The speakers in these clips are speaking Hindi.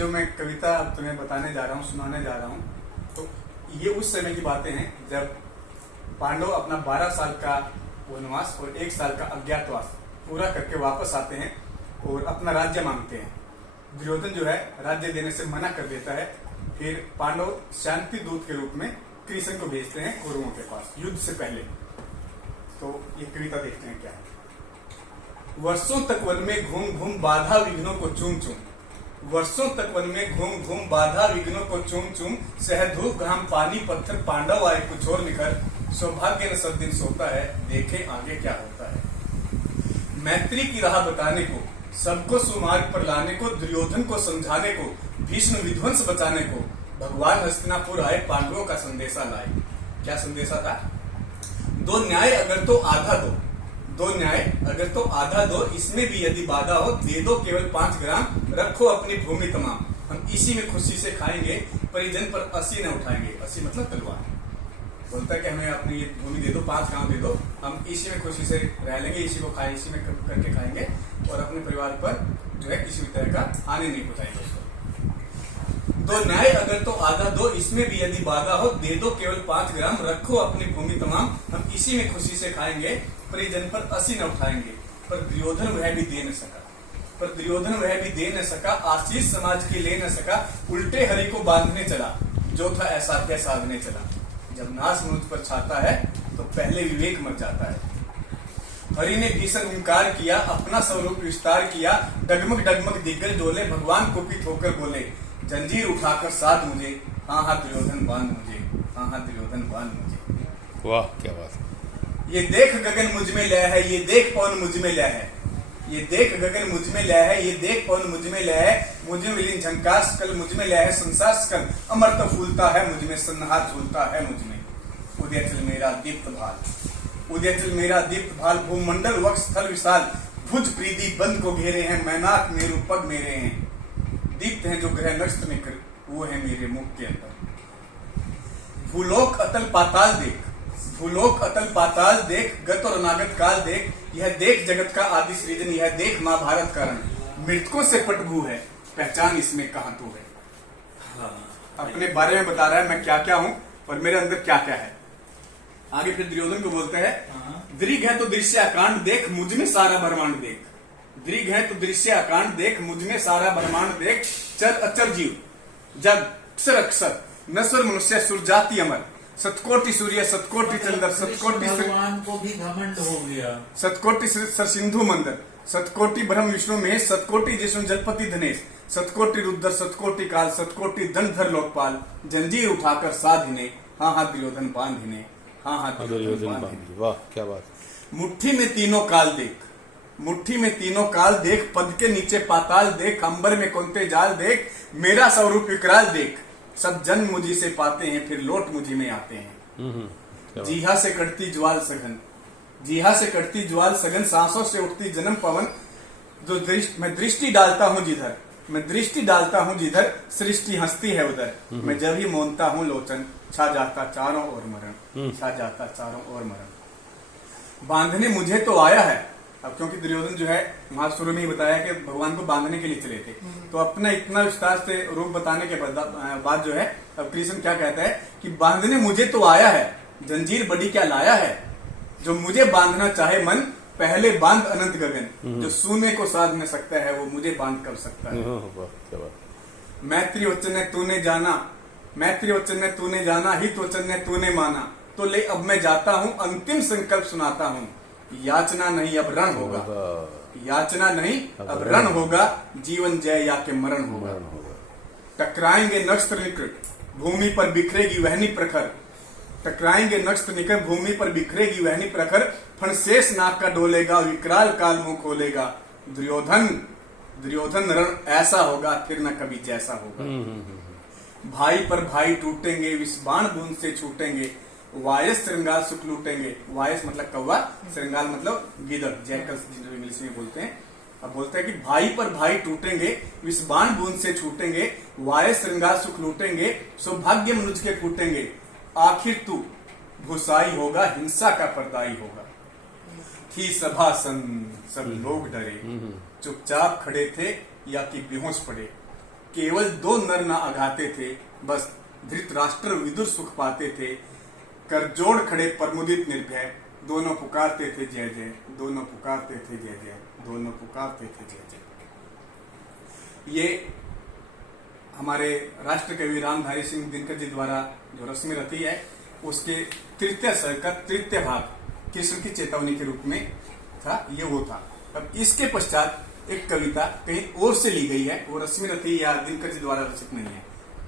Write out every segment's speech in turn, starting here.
जो मैं कविता तुम्हें बताने जा रहा हूँ, सुनाने जा रहा हूँ, तो ये उस समय की बातें हैं जब पांडव अपना 12 साल का वनवास और 1 साल का अज्ञातवास पूरा करके वापस आते हैं और अपना राज्य मांगते हैं। दुर्योधन जो है राज्य देने से मना कर देता है। फिर पांडव शांति दूत के रूप में कृष्ण को भेजते हैं कौरवों के पास युद्ध से पहले। तो ये कविता देखते हैं क्या है। वर्षों तक वन में घूम घूम बाधा विघ्नों को चूम चूम, वर्षों तक वन में घूम घूम बाधा विघ्नों को चूम चूम, शहद धूप घाम पानी पत्थर पांडव आए कुछ और निखर, सौभाग्य न सब दिन सोता है देखे आगे क्या होता है। मैत्री की राह बताने को, सबको सुमार्ग पर लाने को, दुर्योधन को समझाने को, भीष्म विध्वंस बचाने को भगवान हस्तिनापुर आए पांडवों का संदेशा लाए। क्या संदेशा था? दो न्याय अगर तो आधा दो, दो न्याय अगर तो आधा दो, इसमें भी यदि बाधा हो दे दो केवल 5 ग्राम, रखो अपनी भूमि तमाम, हम इसी में खुशी से खाएंगे परिजन पर असी न उठाएंगे। असी मतलब तलवार। बोलता है कि हमें अपनी ये भूमि दे दो, 5 गांव दे दो, हम इसी में खुशी से रह लेंगे, इसी को खाए, इसी में करके खाएंगे और अपने परिवार पर जो है किसी भी तरह का हानि नहीं पहुंचाएंगे उसको। दो न्याय अगर तो आधा दो, इसमें भी यदि बाधा हो दे दो केवल 5 ग्राम, रखो अपनी भूमि तमाम, हम इसी में खुशी से खाएंगे परिजन पर असी न उठाएंगे। पर दुर्योधन वह भी दे न सका, पर दुर्योधन वह भी दे न सका, आशीष समाज की ले न सका, उल्टे हरि को बांधने चला, जो था ऐसा क्या साधने चला। जब नाश मुझ पर छाता है तो पहले विवेक मर जाता है। हरि ने भीषण हुंकार किया, अपना स्वरूप विस्तार किया, डगमग डगमग दिग्गज डोले, भगवान कुपित होकर बोले, जंजीर उठाकर साध मुझे, हाँ हाँ दुर्योधन बांध मुझे, हाँ हाँ दुर्योधन बांध मुझे। वाह क्या बात है। ये देख गगन मुझ में लय है, ये देख पवन मुझ में लय है, ये देख गगन मुझ में लय है, ये देख पवन मुझ में लय है, मुझ में विलीन झंकार सकल मुझ में लय है, संसार सकल अमृत फूलता है मुझ में, सन्नाहार झूलता है मुझ में। उदयचल मेरा दीप्त भाल, उदयचल मेरा दीप्त भाल, भूमंडल वक्ष स्थल विशाल, भुज प्रीति बंद को घेरे हैं, मैनाक मेरु पग मेरे हैं, दीप्त हैं जो ग्रह नक्षत्र निकल वो है मेरे मुख के अंदर। भूलोक अतल पाताल देख, भूलोक अतल पाताल देख, गत और अनागत काल देख, यह देख जगत का आदि सृजन, यह देख महाभारत कारण, मृतकों से पटभू है पहचान इसमें कहां तू है। अपने बारे में बता रहा है मैं क्या क्या हूं और मेरे अंदर क्या क्या है। आगे फिर दुर्योधन को बोलते हैं, दृग है तो दृश्य अकांड देख, मुझ में सारा ब्रह्मांड देख, दृग है तो दृश्य अकांड देख, मुझ में सारा ब्रह्मांड देख, चर अचर जीव जग अक्षर अक्षर, नश्वर मनुष्य सुरजाति अमर, सतकोटि सूर्य सतकोटि चंद्र, सतकोटि भगवान को भी घमंड हो गया, सतकोटि सर सिंधु मंदिर, सतकोटि ब्रह्म विष्णु महेश, सतकोटि जिष्णु जलपति धनेश, सतकोटि रुद्र सतकोटि काल, सतकोटि दंडधर लोकपाल, जंजीर उठाकर साधिने, हाँ हाँ दुर्योधन बांधिने, हाँ हाँ दुर्योधन बांधिने। वाह क्या बात है। मुट्ठी में तीनों काल देख, मुट्ठी में तीनों काल देख, पद के नीचे पाताल देख, अंबर में कौनते जाल देख, मेरा स्वरूप विकराल देख, सब जन्म मुझी से पाते हैं फिर लौट मुझी में आते हैं। जीहा से कटती ज्वाल सघन, जीहा से कटती ज्वाल सघन, सांसों से उठती जन्म पवन, जो मैं दृष्टि डालता हूँ जिधर, मैं दृष्टि डालता हूँ जिधर, सृष्टि हंसती है उधर, मैं जब ही मोनता हूँ लोचन, छा जाता चारों ओर मरण, छा जाता चारों ओर मरण। बांधने मुझे तो आया है। अब क्योंकि दुर्योधन जो है वहां शुरू में ही बताया कि भगवान को बांधने के लिए चले थे, तो अपना इतना विस्तार से रूप बताने के बाद जो है अब कृष्ण क्या कहता है कि बांधने मुझे तो आया है, जंजीर बड़ी क्या लाया है, जो मुझे बांधना चाहे मन, पहले बांध अनंत गगन, जो सूने को साध न सकता है वो मुझे बांध कर सकता है। मैत्री वचन ने तूने जाना, मैत्री वचन ने तूने जाना, हित वचन ने तूने माना, तो ले अब मैं जाता हूँ अंतिम संकल्प सुनाता हूँ, याचना नहीं अब रण होगा, याचना नहीं अब रण होगा, जीवन जय या के मरण होगा। टकराएंगे नक्षत्र निकट भूमि पर बिखरेगी वहनी प्रखर, टकराएंगे नक्षत्र निकट भूमि पर बिखरेगी वहनी प्रखर, फण शेष नाग का डोलेगा, विकराल काल मुंह खोलेगा, दुर्योधन दुर्योधन रण ऐसा होगा फिर न कभी जैसा होगा। भाई पर भाई टूटेंगे, विष बाण बूंद से छूटेंगे, वायस श्रृंगार सुख लूटेंगे, वायस मतलब कौवा, श्रृंगार मतलब गिदड़, जैकल इंग्लिश में बोलते हैं। अब बोलते हैं कि भाई पर भाई टूटेंगे, विष बाण बूंद से छूटेंगे, वायस श्रृंगार सुख लूटेंगे, सौभाग्य मनुज के कूटेंगे, आखिर तू भूसाई होगा, हिंसा का पर्दाई होगा। थी सभा सन सब लोग डरे, चुपचाप खड़े थे या कि बेहोश पड़े, केवल 2 नर न अघाते थे, बस धृतराष्ट्र विदुर सुख पाते थे। कर जोड़ खड़े प्रमुदित निर्भय, दोनों पुकारते थे जय जय, दोनों पुकारते थे जय जय, दोनों पुकारते थे जय जय। ये हमारे राष्ट्र कवि रामधारी सिंह दिनकर जी द्वारा जो रस्मी रति है उसके तृतीय सर्ग का तृतीय भाग कृष्ण की चेतावनी के रूप में था, ये वो था। अब इसके पश्चात एक कविता कहीं और से ली गई है, वो रश्मि रथी या दिनकर जी द्वारा रचित नहीं है।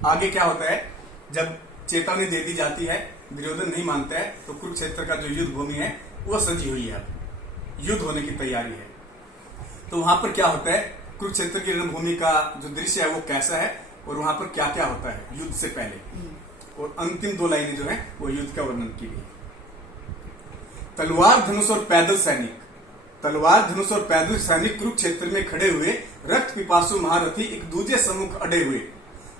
आगे क्या होता है, जब चेतावनी दे दी जाती है, दुर्योधन नहीं मानता है, तो कुरुक्षेत्र का जो युद्ध भूमि है वो सजी हुई है, अब युद्ध होने की तैयारी है। तो वहां पर क्या होता है, कुरुक्षेत्र की रणभूमि का जो दृश्य है वो कैसा है और वहां पर क्या क्या होता है युद्ध से पहले, और अंतिम 2 लाइनें जो है वो युद्ध का वर्णन की गई। तलवार धनुष और पैदल सैनिक, तलवार धनुष और पैदल सैनिक कुरुक्षेत्र में खड़े हुए, रक्त पिपासु महारथी एक दूजे सम्मुख अड़े हुए।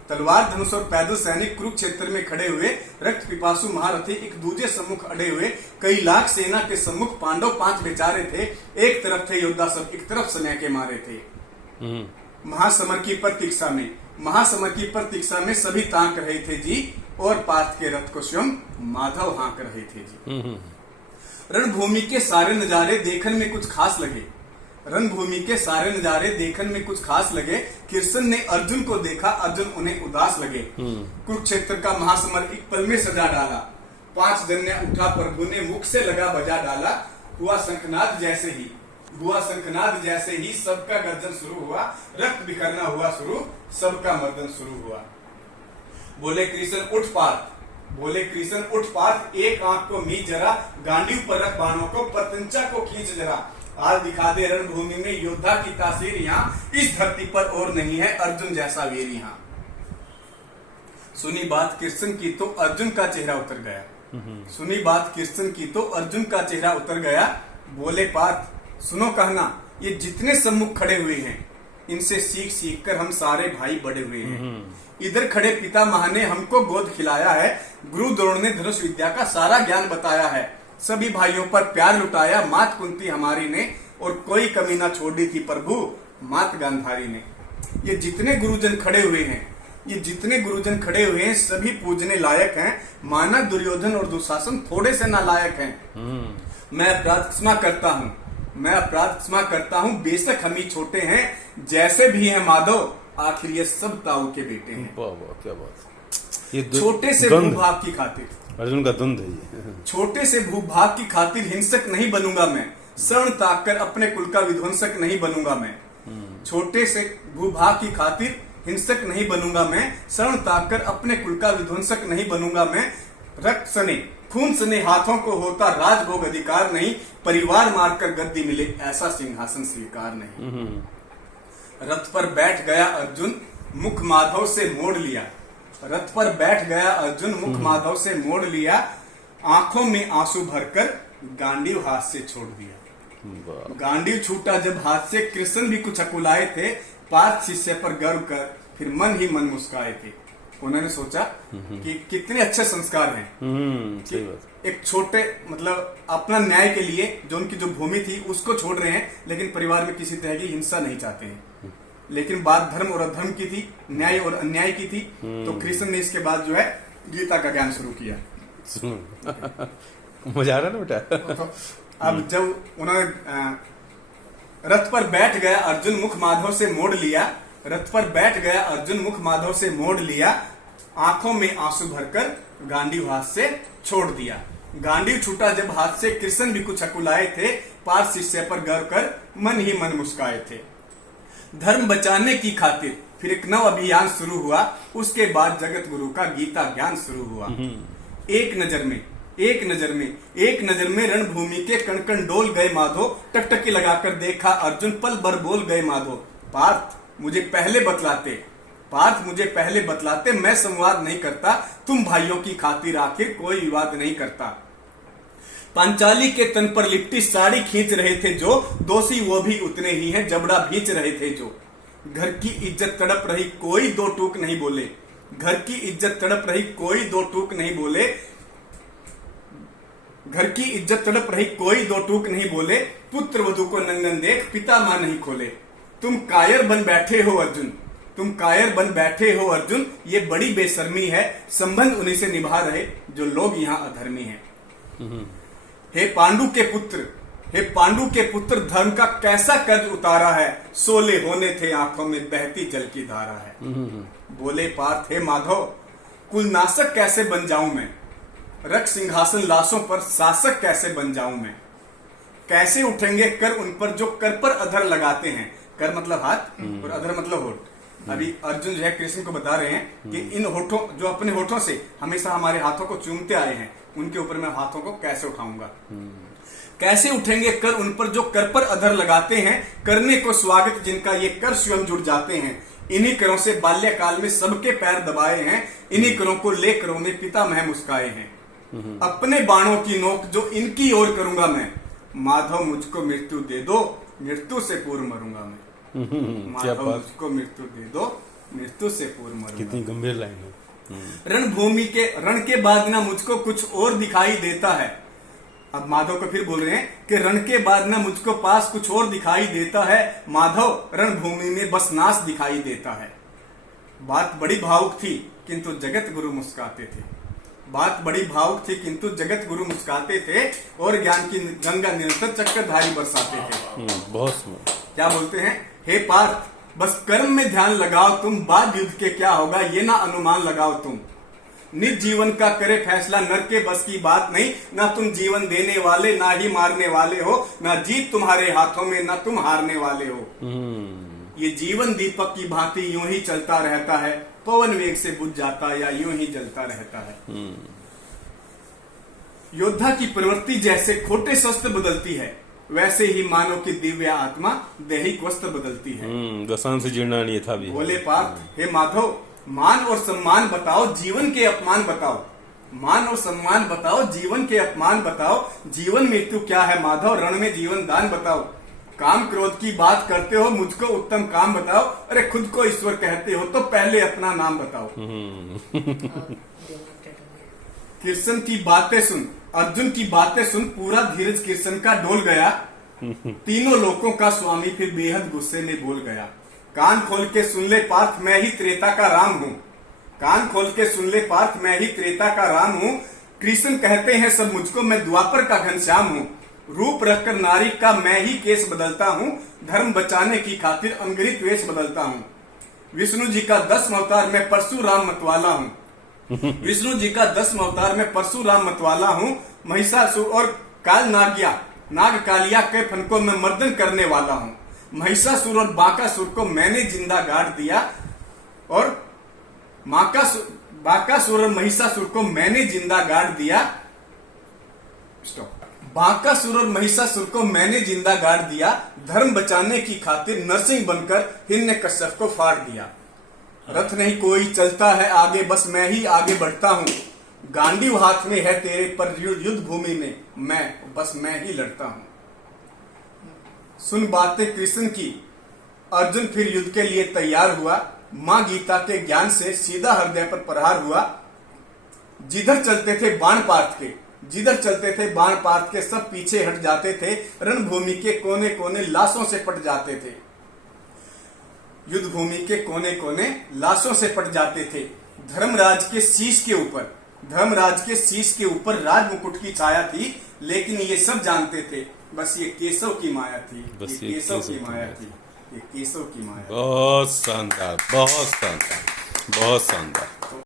तलवार धनुष और पैदल सैनिक कुरुक्षेत्र में खड़े हुए, रक्त पिपासु महारथी एक दूजे सम्मुख अड़े हुए। कई लाख सेना के सम्मुख पांडव 5 बेचारे थे, एक तरफ थे योद्धा सब, एक तरफ सैन्य के मारे थे। महासमर की प्रतीक्षा में, महासमर की प्रतीक्षा में सभी ताक रहे थे जी, और पार्थ के रथ को स्वयं माधव हाँक रहे थे जी। रणभूमि के सारे नजारे देखने में कुछ खास लगे, रणभूमि के सारे नजारे देखने में कुछ खास लगे। कृष्ण ने अर्जुन को देखा, अर्जुन उन्हें उदास लगे। कुरुक्षेत्र का महासमर एक पल में सजा डाला, 5 जन्य उठा प्रभु ने मुख से लगा बजा डाला। हुआ शंखनाद जैसे ही, हुआ शंखनाद जैसे ही सबका गर्जन शुरू हुआ, रक्त बिखरना हुआ शुरू, सबका मर्दन शुरू हुआ। बोले कृष्ण उठ पार्थ, बोले कृष्ण उठ पार्थ, एक आंख को मीच जरा, गांडी पर रख बाणों को, प्रत्यंचा को खींच जरा। आज दिखा दे रणभूमि में योद्धा की तासीर, यहाँ इस धरती पर और नहीं है अर्जुन जैसा वीर यहाँ। सुनी बात कृष्ण की तो अर्जुन का चेहरा उतर गया, सुनी बात कृष्ण की तो अर्जुन का चेहरा उतर गया। बोले पार्थ सुनो कहना, ये जितने सम्मुख खड़े हुए हैं, इनसे सीख सीख कर हम सारे भाई बड़े हुए हैं। इधर खड़े पितामह ने हमको गोद खिलाया है, गुरु द्रोण ने धनुष विद्या का सारा ज्ञान बताया है। सभी भाइयों पर प्यार लुटाया मात कुंती हमारी ने, और कोई कमी ना छोड़ी थी प्रभु मात गांधारी ने। ये जितने गुरुजन खड़े हुए हैं, ये जितने गुरुजन खड़े हुए हैं, सभी पूजने लायक हैं। माना दुर्योधन और दुशासन थोड़े से नालायक हैं। मैं अपराध क्षमा करता हूँ, मैं अपराध क्षमा करता हूँ, बेशक हम ही छोटे हैं, जैसे भी हैं माधव, आखिर ये सब ताऊ के बेटे हैं। वाह वाह क्या बात। ये छोटे से भूभाग की खातिर, अर्जुन का द्वंद है ये। छोटे से भूभाग की खातिर हिंसक नहीं बनूंगा मैं, शरण ताक कर अपने कुल का विध्वंसक नहीं बनूंगा मैं। छोटे से भूभाग की खातिर हिंसक नहीं बनूंगा मैं, शरण ताक कर अपने कुल का विध्वंसक नहीं बनूंगा मैं। रक्त सने खून सने हाथों को होता राजभोग अधिकार नहीं, परिवार मारकर गद्दी मिले ऐसा सिंहासन स्वीकार नहीं। रथ पर बैठ गया अर्जुन, मुख माधव से मोड़ लिया, रथ पर बैठ गया अर्जुन, मुख माधव से मोड़ लिया। आंखों में आंसू भरकर गांडीव हाथ से छोड़ दिया। गांडीव छूटा जब हाथ से, कृष्ण भी कुछ अकुलाए थे, पार्थ शिष्य पर गर्व कर फिर मन ही मन मुस्काए थे। उन्होंने सोचा कि कितने अच्छे संस्कार हैं, सही बात। एक छोटे मतलब अपना न्याय के लिए जो उनकी जो भूमि थी उसको छोड़ रहे हैं, लेकिन परिवार में किसी तरह की हिंसा नहीं चाहते हैं। लेकिन बात धर्म और अधर्म की थी, न्याय और अन्याय की थी। तो कृष्ण ने इसके बाद जो है गीता का ज्ञान शुरू किया। मजा आ रहा ना बेटा। तो अब जब उन्होंने रथ पर बैठ गया अर्जुन, मुख माधव से मोड़ लिया, रथ पर बैठ गया अर्जुन, मुख माधव से मोड़ लिया। आंखों में आंसू भरकर गांडीव हाथ से छोड़ दिया। गांडीव छूटा जब हाथ से, कृष्ण भी कुछ अकुलाए थे, पार्थ शिष्य पर गर्व कर मन ही मन मुस्काए थे। धर्म बचाने की खातिर फिर एक नव अभियान शुरू हुआ। उसके बाद जगत गुरु का गीता ज्ञान शुरू हुआ। एक नजर में, एक नजर में, एक नजर में रणभूमि के कण कण डोल गए माधो। टकटकी लगाकर देखा अर्जुन, पल भर बोल गए माधो। पार्थ मुझे पहले बतलाते, पार्थ मुझे पहले बतलाते, मैं संवाद नहीं करता, तुम भाइयों की खातिर आखिर कोई विवाद नहीं करता। पांचाली के तन पर लिपटी साड़ी खींच रहे थे जो, दोषी वो भी उतने ही हैं, जबड़ा भींच रहे थे जो। घर की इज्जत तड़प रही, कोई दो टूक नहीं बोले, घर की इज्जत तड़प रही, कोई दो टूक नहीं बोले, घर की इज्जत तड़प रही, कोई दो टूक नहीं बोले। पुत्र वधू को नंगन देख पिता मां नहीं खोले। तुम कायर बन बैठे हो अर्जुन, तुम कायर बन बैठे हो अर्जुन, ये बड़ी बेशर्मी है, संबंध उन्हीं से निभा रहे जो लोग यहाँ अधर्मी हैं। हे पांडु के पुत्र, हे पांडु के पुत्र, धर्म का कैसा कर्ज उतारा है, सोले होने थे आंखों में बहती जल की धारा है। बोले पार्थ, हे माधव, कुल नाशक कैसे बन जाऊं मैं, रख सिंहासन लाशों पर शासक कैसे बन जाऊं मैं। कैसे उठेंगे कर उन पर जो कर पर अधर लगाते हैं, कर मतलब हाथ और अधर मतलब होठ। अभी अर्जुन जो है कृष्ण को बता रहे हैं कि इन होठों, जो अपने होठों से हमेशा हमारे हाथों को चूमते आए हैं, उनके ऊपर मैं हाथों को कैसे उठाऊंगा। कैसे उठेंगे कर उन पर जो कर पर अधर लगाते हैं, करने को स्वागत जिनका ये कर स्वयं जुड़ जाते हैं। इन्हीं करों से बाल्यकाल में सबके पैर दबाए हैं, इन्हीं करों को ले करों में पितामह मुस्काए हैं। अपने बाणों की नोक जो इनकी ओर करूंगा मैं, माधव मुझको मृत्यु दे दो, मृत्यु से पूर्व मरूंगा मैं। क्या माधव बात, मुझको मृत्यु दे दो, मृत्यु से पूर्व मरूंगा। कितनी गंभीर लाइन है। रणभूमि के रण के बाद ना मुझको कुछ और दिखाई देता है। अब माधव को फिर बोल रहे हैं कि रण के बाद ना मुझको पास कुछ और दिखाई देता है, माधव रणभूमि में बस नाश दिखाई देता है। बात बड़ी भावुक थी किंतु जगत गुरु मुस्काते थे। बात बड़ी भावुक थी किंतु जगत गुरु मुस्काते थे और ज्ञान की गंगा निरंतर चक्रधारी बरसाते थे। बहुत सुंदर। क्या बोलते हैं, हे पार्थ, बस कर्म में ध्यान लगाओ तुम, बाद युद्ध के क्या होगा ये ना अनुमान लगाओ तुम। निज जीवन का करे फैसला नर के बस की बात नहीं, ना तुम जीवन देने वाले ना ही मारने वाले हो, ना जीत तुम्हारे हाथों में ना तुम हारने वाले हो। ये जीवन दीपक की भांति यूं ही चलता रहता है, पवन वेग से बुझ जाता या यूं ही जलता रहता है। योद्धा की प्रवृत्ति जैसे खोटे शस्त्र बदलती है, वैसे ही मानव की दिव्य आत्मा दैहिक वस्त्र बदलती है। दशांश से जीर्णानी था भी। बोले पार्थ, हे माधव, मान और सम्मान बताओ, जीवन के अपमान बताओ। मान और सम्मान बताओ, जीवन के अपमान बताओ। जीवन मृत्यु क्या है माधव, रण में जीवन दान बताओ। काम क्रोध की बात करते हो, मुझको उत्तम काम बताओ। अरे खुद को ईश्वर कहते हो तो पहले अपना नाम बताओ। कृष्ण की बातें सुन, अर्जुन की बातें सुन, पूरा धीरज कृष्ण का डोल गया। तीनों लोकों का स्वामी फिर बेहद गुस्से में बोल गया। कान खोल के सुन ले पार्थ, मैं ही त्रेता का राम हूँ। कान खोल के सुन ले पार्थ, मैं ही त्रेता का राम हूँ। कृष्ण कहते हैं सब मुझको, मैं द्वापर का घनश्याम हूँ। रूप रखकर नारी का मैं ही केस बदलता हूँ, धर्म बचाने की खातिर अंगरित वेश बदलता हूँ। विष्णु जी का 10 अवतार मैं परशुराम मतवाला हूँ। विष्णु जी का 10 अवतार में परशुराम मतवाला हूँ। महिषासुर और काल नाग कालिया के फन को मैं मर्दन करने वाला हूँ। महिषासुर और बाकासुर को मैंने जिंदा गाड़ दिया और बाकासुर और महिषासुर को मैंने जिंदा गाड़ दिया। बाकासुर और महिषासुर को मैंने जिंदा गाड़ दिया। धर्म बचाने की खातिर नरसिंह बनकर हिरण्यकश्यप को फाड़ दिया। रथ नहीं कोई चलता है आगे, बस मैं ही आगे बढ़ता हूँ। गांडीव हाथ में है तेरे पर युद्ध भूमि में, बस मैं ही लड़ता हूँ। सुन बातें कृष्ण की, अर्जुन फिर युद्ध के लिए तैयार हुआ। माँ गीता के ज्ञान से सीधा हृदय पर प्रहार हुआ। जिधर चलते थे बाण पार्थ के, जिधर चलते थे बाण पार्थ के, सब पीछे हट जाते थे। रणभूमि के कोने कोने लाशों से पट जाते थे। युद्ध भूमि के कोने कोने लाशों से पट जाते थे। धर्मराज के शीश के ऊपर राज मुकुट की छाया थी, लेकिन ये सब जानते थे बस ये केशव की माया थी। ये केशव की माया थी, ये केशव की माया। बहुत शानदार, बहुत शानदार, बहुत शानदार।